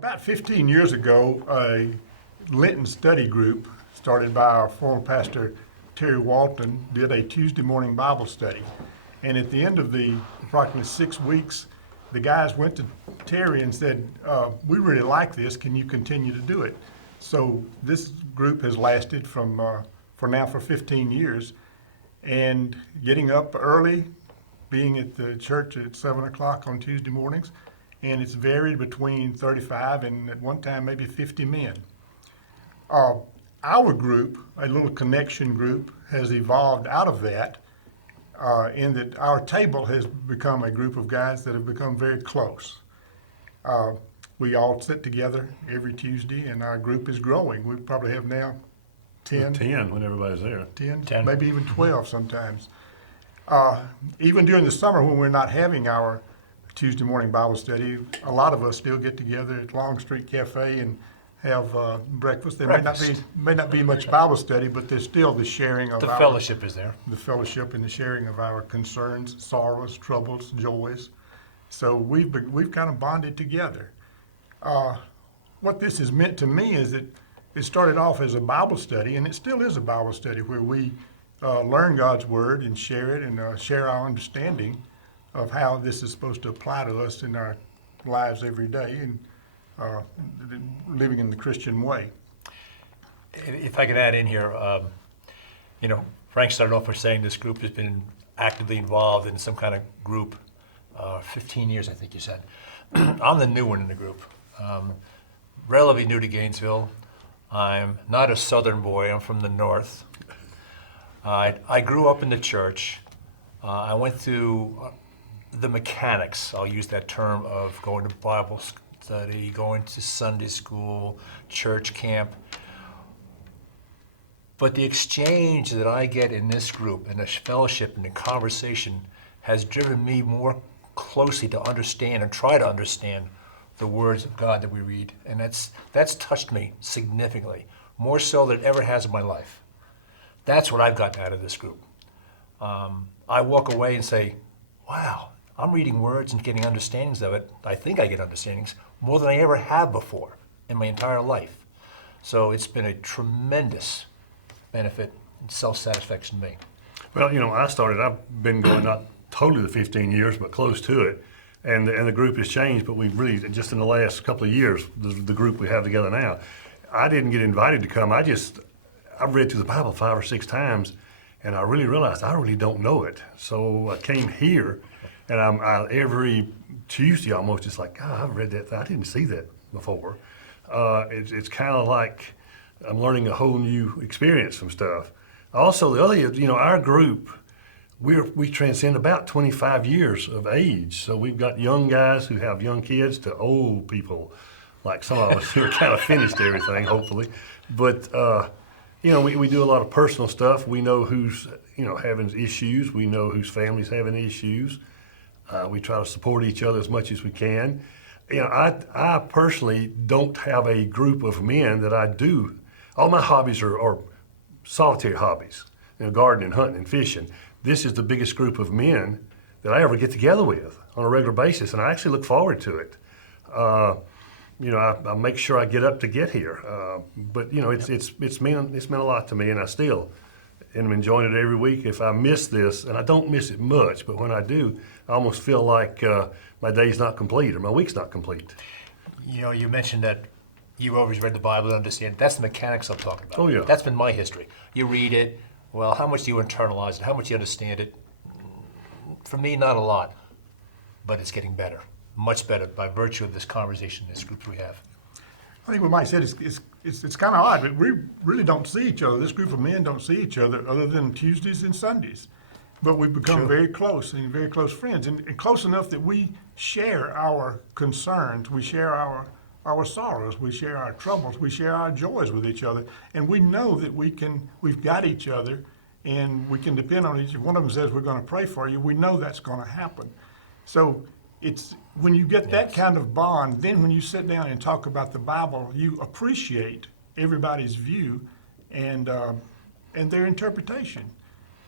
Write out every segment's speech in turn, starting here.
About 15 years ago, a Lenten study group started by our former pastor Terry Walton did a Tuesday morning Bible study. And at the end of the approximately 6 weeks, the guys went to Terry and said, we really like this, can you continue to do it? So this group has lasted for 15 years, and getting up early, being at the church at 7 o'clock on Tuesday mornings, and it's varied between 35 and at one time maybe 50 men. Our group, a little connection group, has evolved out of that in that our table has become a group of guys that have become very close. We all sit together every Tuesday, and our group is growing. We probably have now 10. 10 when everybody's there. 10, maybe even 12 sometimes. Even during the summer when we're not having our Tuesday morning Bible study, a lot of us still get together at Long Street Cafe and have breakfast. There may not be much Bible study, but there's still the sharing of The fellowship is there. the fellowship and the sharing of our concerns, sorrows, troubles, joys. So we've kind of bonded together. What this has meant to me is that it started off as a Bible study, and it still is a Bible study where we learn God's Word and share it and share our understanding of how this is supposed to apply to us in our lives every day and living in the Christian way. If I could add in here, Frank started off by saying this group has been actively involved in some kind of group 15 years, I think you said. I'm the new one in the group. Relatively new to Gainesville. I'm not a southern boy, I'm from the north. I grew up in the church. I went through the mechanics, I'll use that term, of going to Bible study, going to Sunday school, church camp. But the exchange that I get in this group and the fellowship and the conversation has driven me more closely to understand and try to understand the words of God that we read. And that's touched me significantly, more so than it ever has in my life. That's what I've gotten out of this group. I walk away and say, wow, I'm reading words and getting understandings of it. I think I get understandings more than I ever have before in my entire life. So it's been a tremendous benefit and self-satisfaction to me. Well, I've been going not totally the 15 years, but close to it. And the group has changed, but we've really, just in the last couple of years, the group we have together now, I didn't get invited to come. I've read through the Bible 5 or 6 times, and I really realized I really don't know it. So I came here, and I every Tuesday almost, it's like, God, I've read that. I didn't see that before. It's kind of like I'm learning a whole new experience from stuff. Also, the other is, our group, we transcend about 25 years of age. So we've got young guys who have young kids to old people, like some of us who are kind of finished everything, hopefully. But, we do a lot of personal stuff. We know who's, having issues. We know whose family's having issues. We try to support each other as much as we can. I personally don't have a group of men that I do. All my hobbies are solitary hobbies, gardening, hunting, and fishing. This is the biggest group of men that I ever get together with on a regular basis, and I actually look forward to it. I make sure I get up to get here. But it's meant a lot to me, and I still am enjoying it every week. If I miss this, and I don't miss it much, but when I do, I almost feel like my day's not complete or my week's not complete. You mentioned that you always read the Bible and understand. That's the mechanics I'm talking about. Oh, yeah. That's been my history. You read it, well, how much do you internalize it? How much do you understand it? For me, not a lot, but it's getting better, much better by virtue of this conversation, this group we have. I think what Mike said is it's kind of odd, but we really don't see each other. This group of men don't see each other than Tuesdays and Sundays. But we've become very close and very close friends, and close enough that we share our concerns, we share our sorrows, we share our troubles, we share our joys with each other, and we know that we've got each other, and we can depend on each other. If one of them says we're going to pray for you, we know that's going to happen. So it's when you get that kind of bond, then when you sit down and talk about the Bible, you appreciate everybody's view and their interpretation.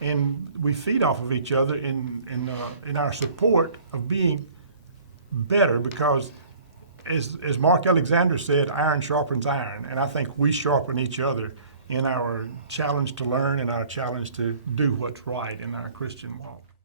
And we feed off of each other in our support of being better, because as Mark Alexander said, iron sharpens iron, and I think we sharpen each other in our challenge to learn and our challenge to do what's right in our Christian walk.